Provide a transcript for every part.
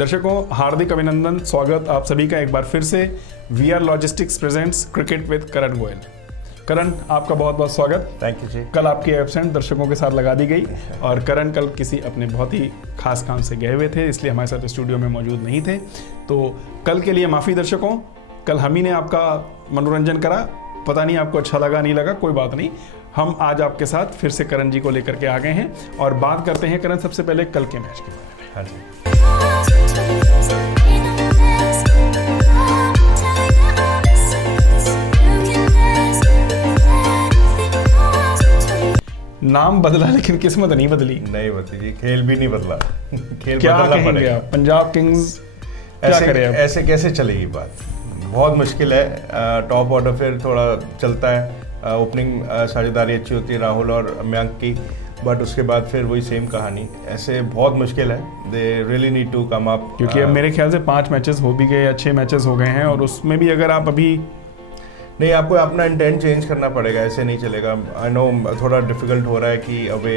दर्शकों हार्दिक अभिनंदन, स्वागत आप सभी का एक बार फिर से VR logistics presents cricket with Karan Goyal. Karan, आपका बहुत बहुत स्वागत। Thank you ji. कल आपकी एब्सेंट दर्शकों के साथ लगा दी गई और करण कल किसी अपने बहुत ही खास काम से गए हुए थे, इसलिए हमारे साथ स्टूडियो में मौजूद नहीं थे। तो कल के लिए माफ़ी दर्शकों, कल हम ही ने आपका मनोरंजन करा, पता नहीं आपको अच्छा लगा नहीं लगा, कोई बात नहीं। हम आज आपके साथ फिर से करण जी को लेकर के आ गए हैं और बात करते हैं करण सबसे पहले कल के मैच के बारे में। हाँ जी। नाम बदला लेकिन किस्मत नहीं बदली। नहीं बदली जी, खेल भी नहीं बदला। खेल क्या बदलना कहेंगे पड़ेगा। आप? पंजाब किंग्स क्या ऐसे करे अब? ऐसे कैसे चलेगी बात? बहुत मुश्किल है। टॉप ऑर्डर फिर थोड़ा चलता है, ओपनिंग साझेदारी अच्छी होती है राहुल और मयंक की, बट उसके बाद फिर वही सेम कहानी। ऐसे बहुत मुश्किल है। They really need to come up, क्योंकि अब मेरे ख्याल से 5 मैचेस हो भी गए, अच्छे मैचेस हो गए हैं और उसमें भी अगर आप अभी नहीं, आपको अपना इंटेंट चेंज करना पड़ेगा, ऐसे नहीं चलेगा। आई नो थोड़ा डिफिकल्ट हो रहा है कि अवे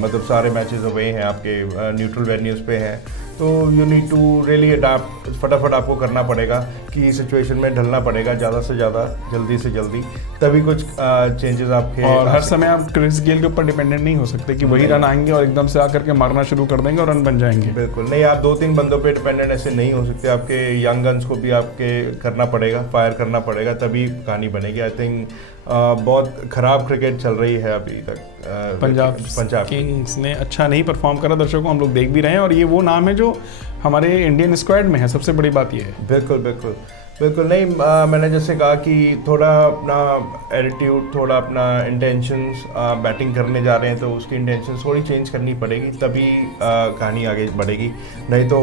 मतलब सारे मैचेस अवे हैं, आपके न्यूट्रल वेन्यूज़ पे हैं, तो you need to really adapt. फटाफट आपको करना पड़ेगा कि सिचुएशन में ढलना पड़ेगा ज़्यादा से ज़्यादा, जल्दी से जल्दी, तभी कुछ चेंजेस आपके। और हर समय आप क्रिस गेल के ऊपर डिपेंडेंट नहीं हो सकते कि वही रन आएंगे और एकदम से आकर के मारना शुरू कर देंगे और रन बन जाएंगे। बिल्कुल नहीं, आप 2-3 बंदों पे डिपेंडेंट ऐसे नहीं हो सकते। आपके यंग गन्स को भी आपके करना पड़ेगा, फायर करना पड़ेगा, तभी कहानी बनेगी। आई थिंक बहुत खराब क्रिकेट चल रही है अभी तक। पंजाब किंग्स ने अच्छा नहीं परफॉर्म करा दर्शकों, हम लोग देख भी रहे हैं और ये वो नाम है जो हमारे इंडियन स्क्वाड में है, सबसे बड़ी बात ये है। बिल्कुल बिल्कुल बिल्कुल नहीं, मैंने जैसे कहा कि थोड़ा अपना एटीट्यूड, थोड़ा अपना इंटेंशंस, बैटिंग करने जा रहे हैं तो उसकी इंटेंशंस थोड़ी चेंज करनी पड़ेगी, तभी कहानी आगे बढ़ेगी, नहीं तो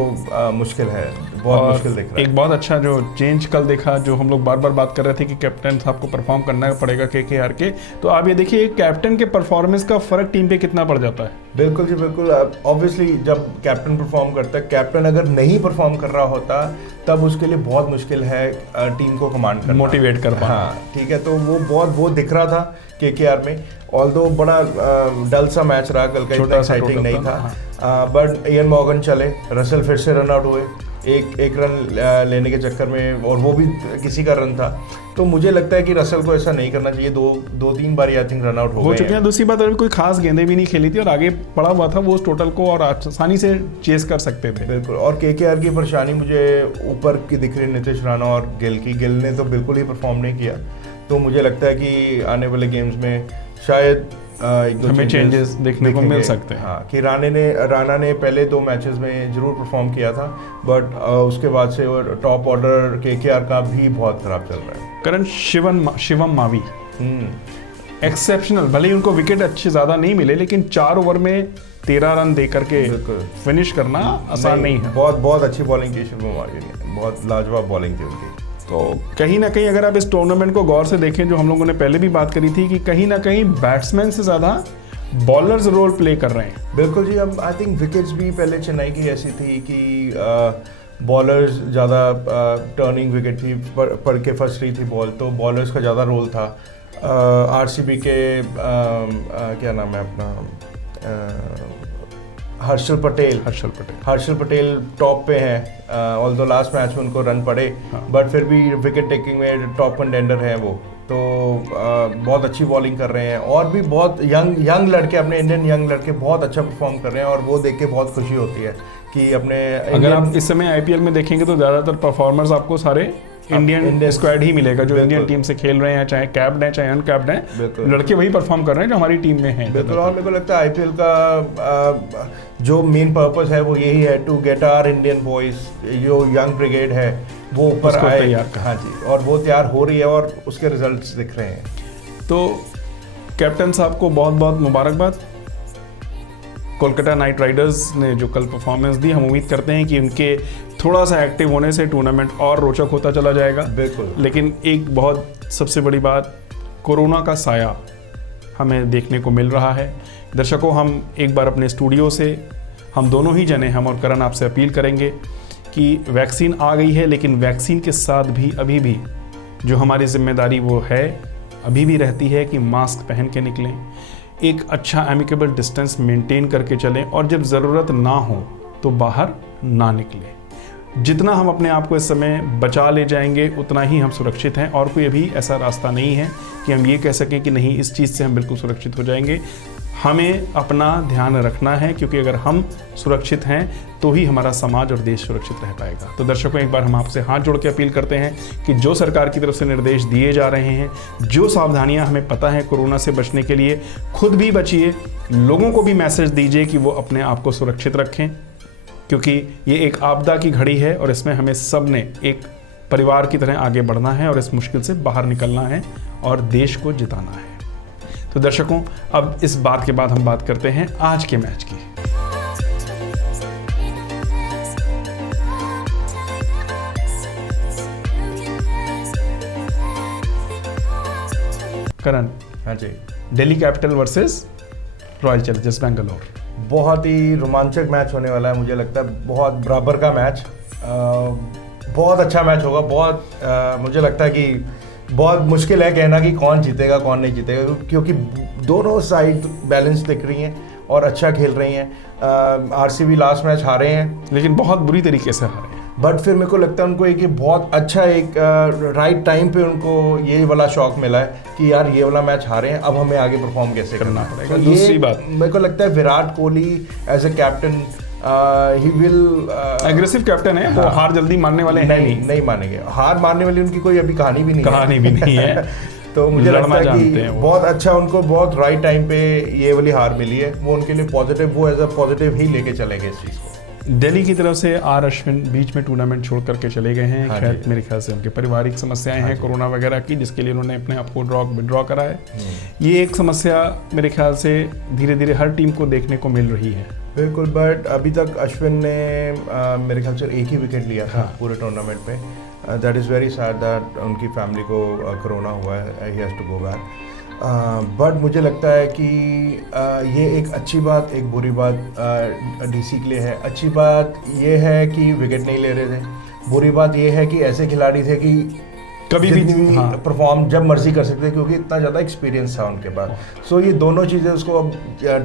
मुश्किल है, बहुत मुश्किल दिख रहा है। एक बहुत अच्छा जो चेंज कल देखा, जो हम लोग बार बार बात कर रहे थे कि कैप्टन साहब को परफॉर्म करना पड़ेगा KKR के, तो आप ये देखिए कैप्टन के परफॉर्मेंस का फर्क टीम पे कितना पड़ जाता है। बिल्कुल जी बिल्कुल। ऑब्वियसली जब कैप्टन परफॉर्म करता है, कैप्टन अगर नहीं परफॉर्म कर रहा होता तब उसके लिए बहुत मुश्किल है टीम को कमांड करना, मोटिवेट कर पाना। हाँ ठीक है, तो वो दिख रहा था KKR में। ऑल्दो बड़ा डल सा मैच रहा कल का, इतना एक्साइटिंग नहीं था, बट इयन मॉर्गन चले, रसल फिर से रन आउट हुए एक रन लेने के चक्कर में, और वो भी किसी का रन था। तो मुझे लगता है कि रसल को ऐसा नहीं करना चाहिए। दो तीन बार आई थिंक रन आउट हो चुके हैं। दूसरी बात, अगर कोई खास गेंदें भी नहीं खेली थी और आगे पड़ा हुआ था, वो उस टोटल को और आसानी से चेस कर सकते थे। बिल्कुल। और KKR की परेशानी मुझे ऊपर की दिख रही, नीतीश राणा और गिल की। गिल ने तो बिल्कुल ही परफॉर्म नहीं किया, तो मुझे लगता है कि आने वाले गेम्स में शायद हमें चेंजेस देखने को मिल सकते हैं। हाँ, कि राणा ने पहले 2 मैचेस में जरूर परफॉर्म किया था, बट उसके बाद से टॉप ऑर्डर KKR का भी बहुत खराब चल रहा है। करण, शिवम मावी एक्सेप्शनल, भले ही उनको विकेट अच्छे ज़्यादा नहीं मिले, लेकिन 4 ओवर में 13 रन दे करके फिनिश करना आसान नहीं है। बहुत अच्छी बॉलिंग की शिवम मावी ने, बहुत लाजवाब बॉलिंग थी उनकी। तो कहीं ना कहीं अगर आप इस टूर्नामेंट को गौर से देखें, जो हम लोगों ने पहले भी बात करी थी कि कहीं ना कहीं बैट्समैन से ज़्यादा बॉलर्स रोल प्ले कर रहे हैं। बिल्कुल जी। अब आई थिंक विकेट्स भी पहले चेन्नई की ऐसी थी कि बॉलर्स ज़्यादा टर्निंग विकेट थी, पढ़ के फंस रही थी बॉल, तो बॉलर्स का ज़्यादा रोल था। RCB के क्या नाम है अपना, हर्षल पटेल टॉप पे हैं। ऑल्दो लास्ट मैच में उनको रन पड़े, बट फिर भी विकेट टेकिंग में टॉप कंटेंडर हैं वो, तो बहुत अच्छी बॉलिंग कर रहे हैं। और भी बहुत यंग लड़के, अपने इंडियन यंग लड़के बहुत अच्छा परफॉर्म कर रहे हैं, और वो देख के बहुत खुशी होती है कि अपने अगर आप इस समय IPL में देखेंगे तो ज़्यादातर परफॉर्मर्स आपको सारे इंडियन स्क्वाड ही मिलेगा, जो इंडियन टीम से खेल रहे हैं, चाहे कैप्ड हैं चाहे अनकैप्ड हैं, लड़के वही परफॉर्म कर रहे हैं जो हमारी टीम में हैं। बिल्कुल। और मेरे को लगता है IPL का जो मेन पर्पस है वो यही है, to get our Indian boys, जो यंग ब्रिगेड है वो ऊपर आए। हाँ जी, और वो तैयार हो रही है और उसके रिजल्ट्स दिख रहे हैं। तो कैप्टन साहब को बहुत बहुत मुबारकबाद। कोलकाता नाइट राइडर्स ने जो कल परफॉर्मेंस दी, हम उम्मीद करते हैं कि उनके थोड़ा सा एक्टिव होने से टूर्नामेंट और रोचक होता चला जाएगा। बिल्कुल। लेकिन एक बहुत सबसे बड़ी बात, कोरोना का साया हमें देखने को मिल रहा है। दर्शकों, हम एक बार अपने स्टूडियो से, हम दोनों ही जने, हम और करण, आपसे अपील करेंगे कि वैक्सीन आ गई है, लेकिन वैक्सीन के साथ भी अभी भी जो हमारी जिम्मेदारी वो है, अभी भी रहती है कि मास्क पहन के निकलें, एक अच्छा एमिकेबल डिस्टेंस मेंटेन करके चलें, और जब ज़रूरत ना हो तो बाहर ना निकले। जितना हम अपने आप को इस समय बचा ले जाएंगे उतना ही हम सुरक्षित हैं, और कोई अभी ऐसा रास्ता नहीं है कि हम ये कह सकें कि नहीं इस चीज़ से हम बिल्कुल सुरक्षित हो जाएंगे। हमें अपना ध्यान रखना है, क्योंकि अगर हम सुरक्षित हैं तो ही हमारा समाज और देश सुरक्षित रह पाएगा। तो दर्शकों, एक बार हम आपसे हाथ जोड़ के अपील करते हैं कि जो सरकार की तरफ से निर्देश दिए जा रहे हैं, जो सावधानियां हमें पता है कोरोना से बचने के लिए, खुद भी बचिए, लोगों को भी मैसेज दीजिए कि वो अपने आप को सुरक्षित रखें, क्योंकि ये एक आपदा की घड़ी है और इसमें हमें सब ने एक परिवार की तरह आगे बढ़ना है और इस मुश्किल से बाहर निकलना है और देश को जिताना है। तो दर्शकों, अब इस बात के बाद हम बात करते हैं आज के मैच की। करण, हाँ जी, Delhi Capital versus Royal Challengers Bangalore, बहुत ही रोमांचक मैच होने वाला है। मुझे लगता है बहुत बराबर का मैच, बहुत अच्छा मैच होगा। बहुत मुझे लगता है कि बहुत मुश्किल है कहना कि कौन जीतेगा कौन नहीं जीतेगा, क्योंकि दोनों साइड बैलेंस दिख रही हैं और अच्छा खेल रही हैं। आरसीबी लास्ट मैच हारे हैं, लेकिन बहुत बुरी तरीके से हारे हैं। बट फिर मेरे को लगता है उनको एक बहुत अच्छा एक राइट टाइम पे उनको ये वाला शौक मिला है कि यार ये वाला मैच हारे हैं, अब हमें आगे परफॉर्म कैसे करना पड़ेगा। दूसरी बात, मेरे को लगता है Virat Kohli as a captain he will aggressive captain है। वो हार जल्दी मानने वाले हैं नहीं मानेंगे। हार मानने वाली उनकी कोई अभी कहानी भी नहीं है। तो मुझे लगता है कि बहुत अच्छा, उनको बहुत राइट टाइम पे ये वाली हार मिली है। वो उनके लिए पॉजिटिव, वो एज अ पॉजिटिव ही लेके चलेंगे इस चीज़ को। दिल्ली की तरफ से आर अश्विन बीच में टूर्नामेंट छोड़ करके चले गए हैं। हाँ, खैर मेरे ख्याल से उनके पारिवारिक समस्याएं हैं कोरोना वगैरह की, जिसके लिए उन्होंने अपने आप को विड्रॉ करा है। ये एक समस्या मेरे ख्याल से धीरे धीरे हर टीम को देखने को मिल रही है। बिल्कुल, बट अभी तक अश्विन ने मेरे ख्याल से एक ही विकेट लिया था पूरे टूर्नामेंट में। That is very sad that उनकी फैमिली को कोरोना हुआ है, he has to go back. But मुझे लगता है कि ये एक अच्छी बात, एक बुरी बात डीसी के लिए है। अच्छी बात ये है कि विकेट नहीं ले रहे थे, बुरी बात ये है कि ऐसे खिलाड़ी थे कि कभी भी परफॉर्म जब मर्जी कर सकते, क्योंकि इतना ज़्यादा एक्सपीरियंस था उनके पास। सो ये दोनों चीज़ें उसको अब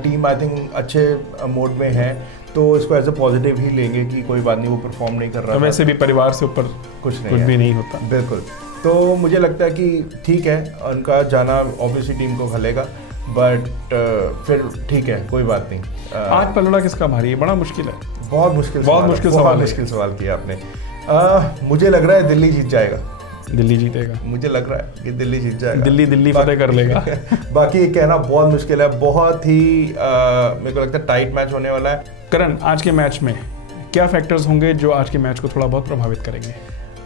टीम आई थिंक अच्छे मोड में है, तो इसको एज ए पॉजिटिव ही लेंगे कि कोई बात नहीं, वो परफॉर्म नहीं कर रहा। तो वैसे भी परिवार से ऊपर कुछ भी नहीं होता। बिल्कुल, तो मुझे लगता है कि ठीक है, उनका जाना ऑब्वियसली टीम को खलेगा, बट फिर ठीक है, कोई बात नहीं। आज पलड़ा किसका भारी है? बड़ा मुश्किल है, बहुत मुश्किल सवाल किया आपने। मुझे लग रहा है दिल्ली जीत जाएगा। दिल्ली जीतेगा? मुझे लग रहा है कि दिल्ली जीत जाएगा। दिल्ली फतेह कर लेगा। बाकी ये कहना बहुत मुश्किल है, बहुत ही मेरे को लगता है टाइट मैच होने वाला है। करण, आज के मैच में क्या फैक्टर्स होंगे जो आज के मैच को थोड़ा बहुत प्रभावित करेंगे?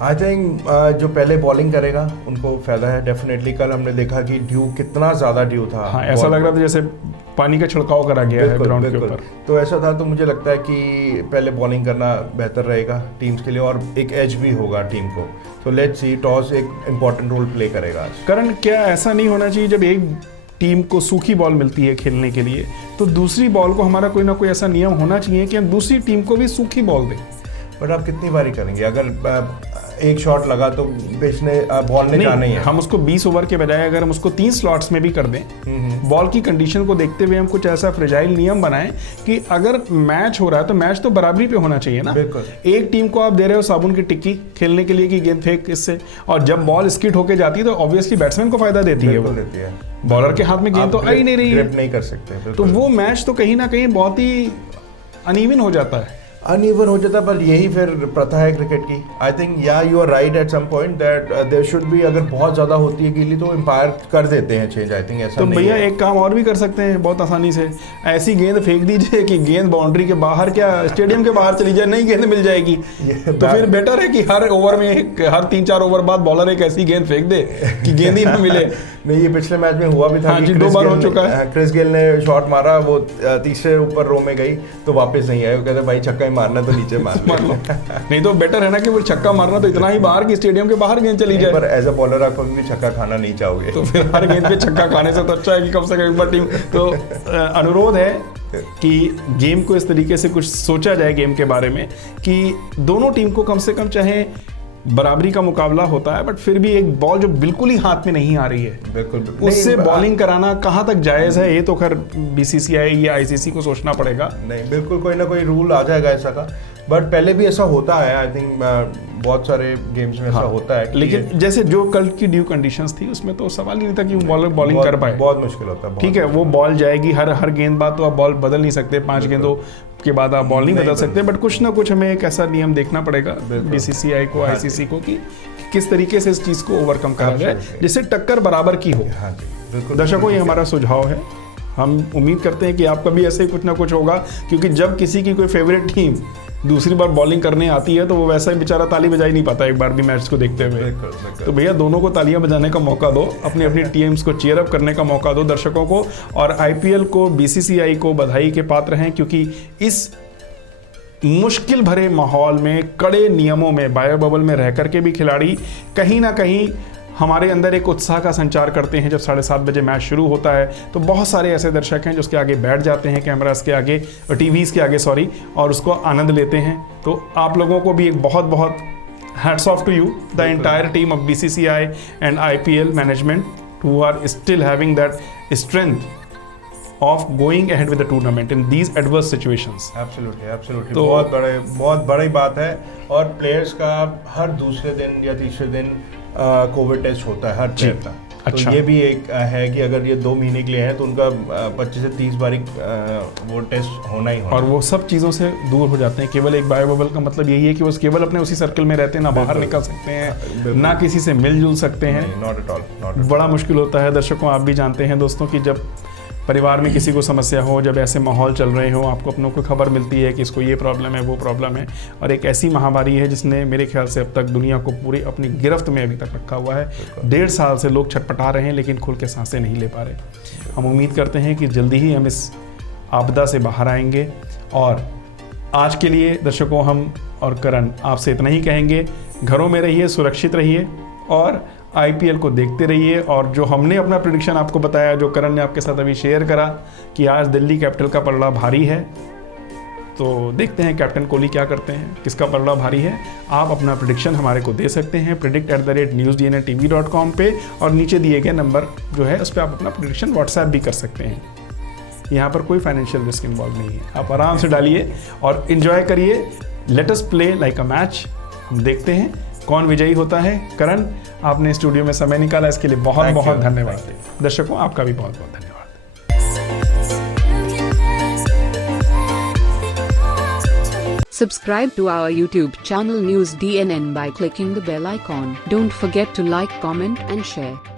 आई थिंक जो पहले बॉलिंग करेगा उनको फायदा है डेफिनेटली। कल हमने देखा कि ड्यू कितना ज़्यादा ड्यू था। हाँ, ऐसा लग रहा था जैसे पानी का छिड़काव करा गया है ग्राउंड के ऊपर। तो ऐसा था, तो मुझे लगता है कि पहले बॉलिंग करना बेहतर रहेगा टीम्स के लिए, और एक एज भी होगा टीम को। तो लेट्स सी, टॉस एक इम्पॉर्टेंट रोल प्ले करेगा आज। करण, क्या ऐसा नहीं होना चाहिए जब एक टीम को सूखी बॉल मिलती है खेलने के लिए, तो दूसरी बॉल को हमारा कोई ना कोई ऐसा नियम होना चाहिए कि हम दूसरी टीम को भी सूखी बॉल दें? बट आप कितनी बारी करेंगे? अगर एक शॉट लगा तो बेचने बॉल ने जाना ही है। हम उसको 20 ओवर के बजाय अगर हम उसको 3 स्लॉट्स में भी कर दें, बॉल की कंडीशन को देखते हुए हम कुछ ऐसा फ्रेजाइल नियम बनाएं कि अगर मैच हो रहा है तो मैच तो बराबरी पे होना चाहिए ना। बिल्कुल। एक टीम को आप दे रहे हो साबुन की टिक्की खेलने के लिए कि गेंद फेंक इससे, और जब बॉल स्किट होके जाती है तो ऑब्वियसली बैट्समैन को फायदा देती है। बॉलर के हाथ में गेंद तो आई नहीं रही है, नहीं कर सकते, तो वो मैच तो कहीं ना कहीं बहुत ही अनइवन हो जाता है। अनइवन हो जाता है, पर यही फिर प्रथा है क्रिकेट की। I think yeah you are right at some point that there should be, अगर बहुत ज़्यादा होती है गिल्ली तो एम्पायर कर देते हैं चेंज। आई थिंक ऐसा तो भैया एक काम और भी कर सकते हैं बहुत आसानी से, ऐसी गेंद फेंक दीजिए कि गेंद बाउंड्री के बाहर, क्या स्टेडियम के बाहर चली जाए, नई गेंद मिल जाएगी। तो फिर बेटर है कि हर ओवर में हर 3-4 ओवर बाद बॉलर एक ऐसी गेंद फेंक दे कि गेंद ही ना मिले। नहीं, ये पिछले मैच में हुआ भी था। हाँ जी, 2 बार हो चुका है। क्रिस गेल ने शॉट मारा, वो तीसरे ऊपर रो में गई तो वापस नहीं आए। वो कहते भाई छक्का ही मारना तो नीचे मार लो। नहीं तो बेटर है ना कि वो छक्का मारना तो इतना ही बाहर कि स्टेडियम के बाहर गेंद चली जाए। पर एज अ बॉलर आप कभी भी छक्का खाना नहीं चाहोगे। तो फिर हर गेंद पे छक्का खाने से तो अच्छा है कि कम से कम एक बार टीम। तो अनुरोध है कि गेम को इस तरीके से कुछ सोचा जाए गेम के बारे में कि दोनों टीम को कम से कम चाहे बराबरी का मुकाबला होता है, बट फिर भी एक बॉल जो बिल्कुल ही हाथ में नहीं आ रही है, बिल्कुल बिल्कुल। उससे नहीं, बॉलिंग कराना कहाँ तक जायज़ है, ये तो खैर बीसीसीआई या आईसीसी को सोचना पड़ेगा। नहीं, बिल्कुल कोई ना कोई रूल आ जाएगा ऐसा का, बट पहले भी ऐसा होता है, आई थिंक बहुत सारे गेम्स में ऐसा होता है कि लेकिन जैसे जो कल की ड्यू कंडीशंस थी उसमें तो सवाल ही नहीं था कि वो बॉलर बॉलिंग कर पाए। बहुत मुश्किल होता है। ठीक है, वो बॉल जाएगी, हर गेंदबाज तो आप बॉल बदल नहीं सकते, 5 गेंदों के बाद आप बॉल नहीं बदल सकते, बट कुछ ना कुछ हमें एक ऐसा नियम देखना पड़ेगा बीसीसीआई को, आईसीसी को, कि किस तरीके से इस चीज को ओवरकम करा जाए जिससे टक्कर बराबर की हो। हाँ जी, बिल्कुल। दर्शकों, ये हमारा सुझाव है, हम उम्मीद करते हैं कि आपका भी ऐसे ही कुछ ना कुछ होगा, क्योंकि जब किसी की कोई फेवरेट टीम दूसरी बार बॉलिंग करने आती है तो वो वैसा ही बेचारा ताली बजा ही नहीं पाता एक बार भी मैच को देखते हुए। तो भैया दोनों को तालियां बजाने का मौका दो, अपनी अपनी टीम्स को चीयर अप करने का मौका दो दर्शकों को, और आईपीएल को, बीसीसीआई को बधाई के पात्र हैं, क्योंकि इस मुश्किल भरे माहौल में, कड़े नियमों में, बायो बबल में रह करके भी खिलाड़ी कहीं ना कहीं हमारे अंदर एक उत्साह का संचार करते हैं। जब 7:30 बजे मैच शुरू होता है तो बहुत सारे ऐसे दर्शक हैं जो उसके आगे बैठ जाते हैं, कैमरास के आगे, टीवीज़ के आगे सॉरी, और उसको आनंद लेते हैं। तो आप लोगों को भी एक बहुत बहुत hats off to you, the entire team of BCCI and IPL management, who are still having that strength of going ahead with the tournament in these adverse situations. Absolutely. तो बहुत बड़ी बात है, और प्लेयर्स का हर दूसरे दिन या तीसरे दिन कोविड टेस्ट होता है हर प्लेयर का। अच्छा। तो ये भी एक है कि अगर ये 2 महीने के लिए है तो उनका 25 से 30 बारी वो टेस्ट होना ही होना, और वो सब चीज़ों से दूर हो जाते हैं। केवल एक बायो बबल का मतलब यही है कि वो केवल अपने उसी सर्कल में रहते हैं, ना बाहर निकल सकते हैं, ना किसी से मिलजुल सकते हैं। Not at all. बड़ा मुश्किल होता है। दर्शकों, आप भी जानते हैं दोस्तों कि जब परिवार में किसी को समस्या हो, जब ऐसे माहौल चल रहे हो, आपको अपनों को खबर मिलती है कि इसको ये प्रॉब्लम है, वो प्रॉब्लम है, और एक ऐसी महामारी है जिसने मेरे ख्याल से अब तक दुनिया को पूरी अपनी गिरफ्त में अभी तक रखा हुआ है। 1.5 साल से लोग छटपटा रहे हैं लेकिन खुल के सांसें नहीं ले पा रहे। हम उम्मीद करते हैं कि जल्दी ही हम इस आपदा से बाहर आएंगे, और आज के लिए दर्शकों हम और करण आपसे इतना ही कहेंगे, घरों में रहिए, सुरक्षित रहिए, और आईपीएल को देखते रहिए। और जो हमने अपना प्रेडिक्शन आपको बताया, जो करण ने आपके साथ अभी शेयर करा कि आज दिल्ली कैपिटल का पलड़ा भारी है, तो देखते हैं कैप्टन कोहली क्या करते हैं, किसका पलड़ा भारी है। आप अपना प्रेडिक्शन हमारे को दे सकते हैं predict@newsdnatv.com पे, और नीचे दिए गए नंबर जो है उस पर आप अपना प्रेडिक्शन व्हाट्सएप भी कर सकते हैं। यहाँ पर कोई फाइनेंशियल रिस्क इन्वॉल्व नहीं है, आप आराम से डालिए और इन्जॉय करिए। Let us play like a match. हम देखते हैं कौन विजयी होता है। करण, आपने स्टूडियो में समय निकाला, इसके लिए बहुत बहुत धन्यवाद। दर्शकों, आपका भी बहुत बहुत धन्यवाद। Subscribe to our YouTube channel News DNN by clicking the bell icon. Don't forget to like, comment and share.